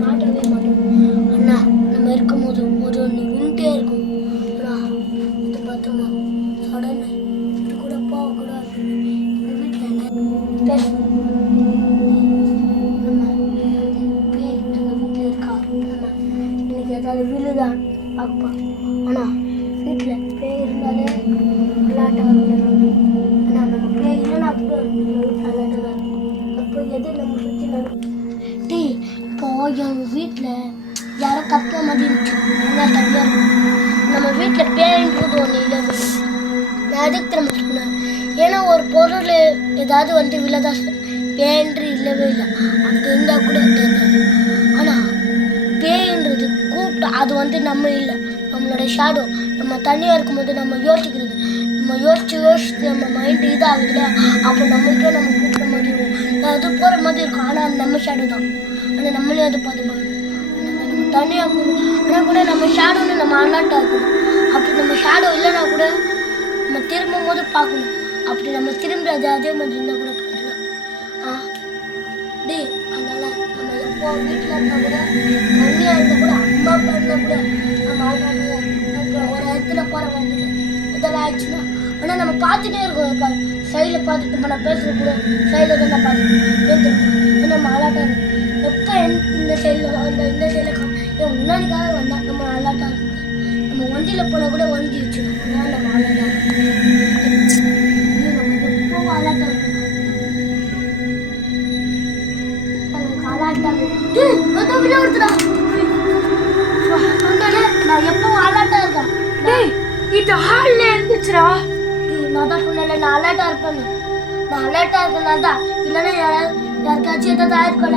மாட்டவே மாட்டோம் அண்ணா. நம்ம இருக்கும் போது ஒரு ஒன்று விண்டே இருக்கும். இது பார்த்தோமா சடன் இது கூட போகக்கூடாது. எங்கள் வீட்டில் எங்கள் வீட்டில் இருக்கா எனக்கு ஏதாவது விழுதான் அப்பா. ஆனால் வீட்டில் பேய் இருந்தாலே விளையாட்டாக ஆனால் நம்ம பேய் இல்லைன்னா அப்போ விளையாட்டாக அப்போ எது நம்ம சுற்றி நடக்கும். இப்போ எங்கள் வீட்டில் யாரோ கத்துற மாதிரி இருந்துச்சு. நல்லா தனியாக இருக்கும். நம்ம வீட்டில் பேருன்றது ஒன்று இல்லை. நான் எதுக்கு திரும்ப சொன்னேன், ஏன்னா ஒரு பொருள் ஏதாவது வந்து விழதா பேன்று இல்லவே இல்லை. அப்படி இருந்தால் கூட தெரியாது. ஆனால் பேன்றது கூப்பிட்டு அது வந்து நம்ம இல்லை, நம்மளோட ஷேடோ. நம்ம தனியாக இருக்கும்போது நம்ம யோசிக்கிறது, நம்ம யோசிச்சு நம்ம மைண்டு இதாகுதுல, அப்போ நம்மளுக்கே நம்ம கூப்பிட்ற மாதிரி இருக்கும். அது போகிற மாதிரி இருக்கும். ஆனால் அது நம்ம ஷேடோ தான். ஆனால் நம்மளே அதை பார்த்துக்கணும். நம்ம தனியாக போகணும். ஆனால் கூட நம்ம ஷேடோன்னு நம்ம அலர்ட்டாக இருக்கணும். அப்படி நம்ம ஷேடோ இல்லைன்னா கூட நம்ம திரும்பும் போது பார்க்கணும். அப்படி நம்ம திரும்புறது அதே மாதிரி இருந்தால் கூட போயிடலாம். அதனால் நம்ம எப்போ வீட்டில் இருந்தால் கூட தனியாக இருந்தால் கூட அம்மா அப்பா இருந்தால் கூட நம்ம அப்புறம் ஒரு இடத்துல போகிற வேண்டியது இதெல்லாம் ஆயிடுச்சுன்னா ஆனால் நம்ம பார்த்துட்டே இருக்கோம். இப்போ சைடில் பார்த்துட்டு இப்போ நான் பேசுகிற கூட சைடில் தான் நான் பார்த்துட்டு நம்ம அலர்ட்டாக இருக்கும். எப்போ இந்த சைடில் இந்த சைடில் என் முன்னாடிக்காக வந்தால் நம்ம அலர்ட்டாக இருக்கும். நம்ம வண்டியில் போனால் கூட வண்டி வச்சுக்கணும். அதனால் நம்ம அலர்ட்டாக இருக்கும். நம்ம எப்போவும் அலர்ட்டாக இருக்கும். நமக்கு அலர்ட்டாக இருக்குடா. நான் எப்பவும் அலர்ட்டாக இருக்கேன். இந்த ஹால்ல இருந்துச்சுடா. நான் தான் சொன்னேன் நான் அலர்ட்டாக இருப்பேன்னு. நான் அலர்ட்டாக இருக்கேன் தான். இல்லைன்னா யாருக்காச்சும் எதாவது ஆயிருக்கல.